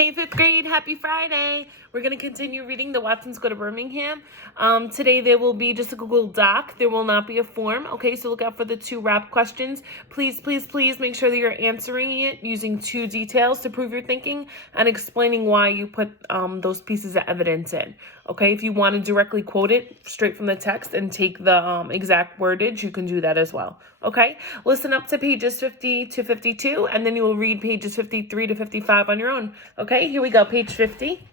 Hey, fifth grade, happy Friday. We're going to continue reading The Watsons Go to Birmingham. Today there will be just a Google Doc. There will not be a form. Okay, so look out for the 2 wrap questions. Please make sure that you're answering it using 2 details to prove your thinking and explaining why you put those pieces of evidence in. Okay, if you want to directly quote it straight from the text and take the exact wordage, you can do that as well. Okay, listen up to pages 50 to 52, and then you will read pages 53 to 55 on your own. Okay, here we go, page 50.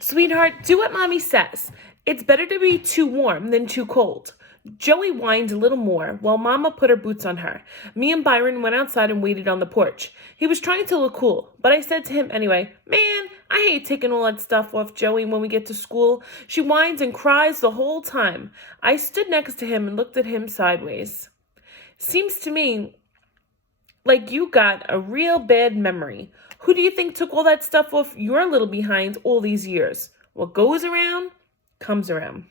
Sweetheart, do what Mommy says. It's better to be too warm than too cold. Joey whined a little more while Mama put her boots on her. Me and Byron went outside and waited on the porch. He was trying to look cool, but I said to him anyway, "Man, I hate taking all that stuff off Joey when we get to school. She whines and cries the whole time." I stood next to him and looked at him sideways. "Seems to me like you got a real bad memory. Who do you think took all that stuff off your little behind all these years? What goes around, comes around."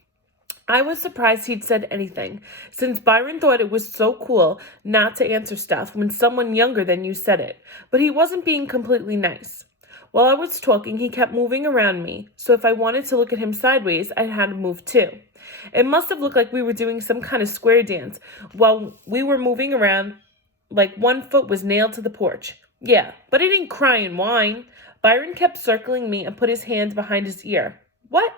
I was surprised he'd said anything, since Byron thought it was so cool not to answer stuff when someone younger than you said it, but he wasn't being completely nice. While I was talking, he kept moving around me, so if I wanted to look at him sideways, I had to move too. It must have looked like we were doing some kind of square dance while we were moving around, like one foot was nailed to the porch. Yeah, but he didn't cry and whine. Byron kept circling me and put his hands behind his ear. "What?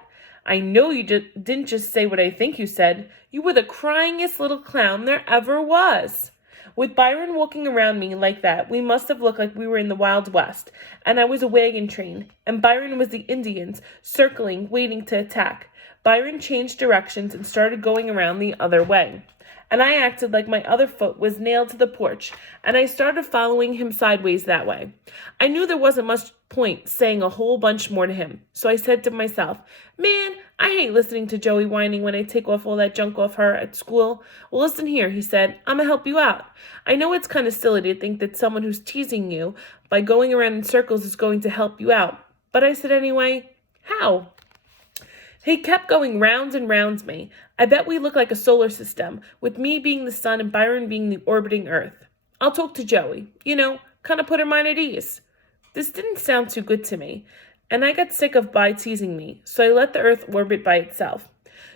I know you didn't just say what I think you said. You were the cryingest little clown there ever was." With Byron walking around me like that, we must have looked like we were in the Wild West, and I was a wagon train, and Byron was the Indians, circling, waiting to attack. Byron changed directions and started going around the other way, and I acted like my other foot was nailed to the porch, and I started following him sideways that way. I knew there wasn't much point saying a whole bunch more to him, so I said to myself, "Man, I hate listening to Joey whining when I take off all that junk off her at school." "Well, listen here," he said, "I'm gonna help you out. I know it's kind of silly to think that someone who's teasing you by going around in circles is going to help you out, but I said anyway, how?" He kept going rounds and rounds me. I bet we look like a solar system, with me being the sun and Byron being the orbiting Earth. "I'll talk to Joey. Kind of put her mind at ease." This didn't sound too good to me, and I got sick of By teasing me, so I let the Earth orbit by itself.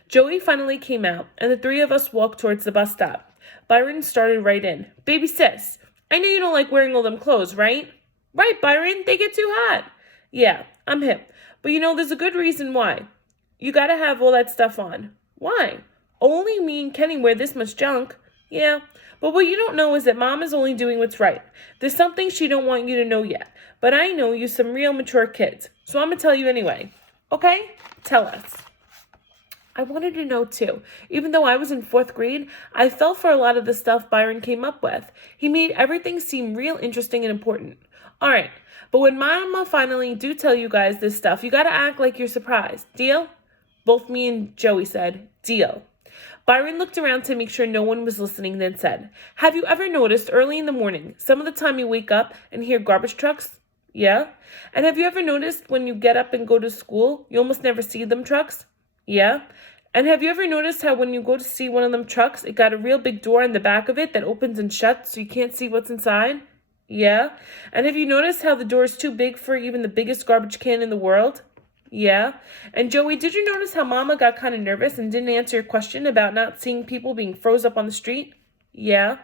Joey finally came out, and the 3 of us walked towards the bus stop. Byron started right in. "Baby sis, I know you don't like wearing all them clothes, right?" "Right, Byron, they get too hot." "Yeah, I'm hip, but there's a good reason why. You gotta have all that stuff on." "Why?" "Only me and Kenny wear this much junk." "Yeah, but what you don't know is that Mom is only doing what's right. There's something she don't want you to know yet, but I know you some real mature kids, so I'm gonna tell you anyway." "Okay, tell us." I wanted to know too. Even though I was in 4th grade, I fell for a lot of the stuff Byron came up with. He made everything seem real interesting and important. All right, but when Mama finally do tell you guys this stuff, you gotta act like you're surprised. Deal? Both me and Joey said, "Deal." Byron looked around to make sure no one was listening, then said, "Have you ever noticed early in the morning, some of the time you wake up and hear garbage trucks?" "Yeah." "And have you ever noticed when you get up and go to school, you almost never see them trucks?" "Yeah." "And have you ever noticed how when you go to see one of them trucks, it got a real big door in the back of it that opens and shuts so you can't see what's inside?" "Yeah." "And have you noticed how the door is too big for even the biggest garbage can in the world?" "Yeah." "And Joey, did you notice how Mama got kind of nervous and didn't answer your question about not seeing people being froze up on the street?" "Yeah."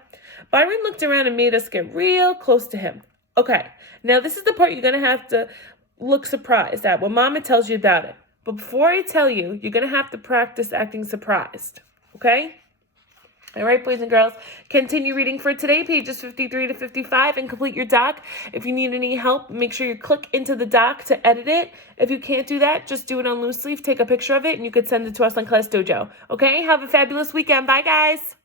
Byron looked around and made us get real close to him. "Okay, now this is the part you're going to have to look surprised at when Mama tells you about it. But before I tell you, you're going to have to practice acting surprised. Okay? All right, boys and girls, continue reading for today, pages 53 to 55, and complete your doc. If you need any help, make sure you click into the doc to edit it. If you can't do that, just do it on loose leaf, take a picture of it, and you could send it to us on Class Dojo. Okay? Have a fabulous weekend. Bye, guys.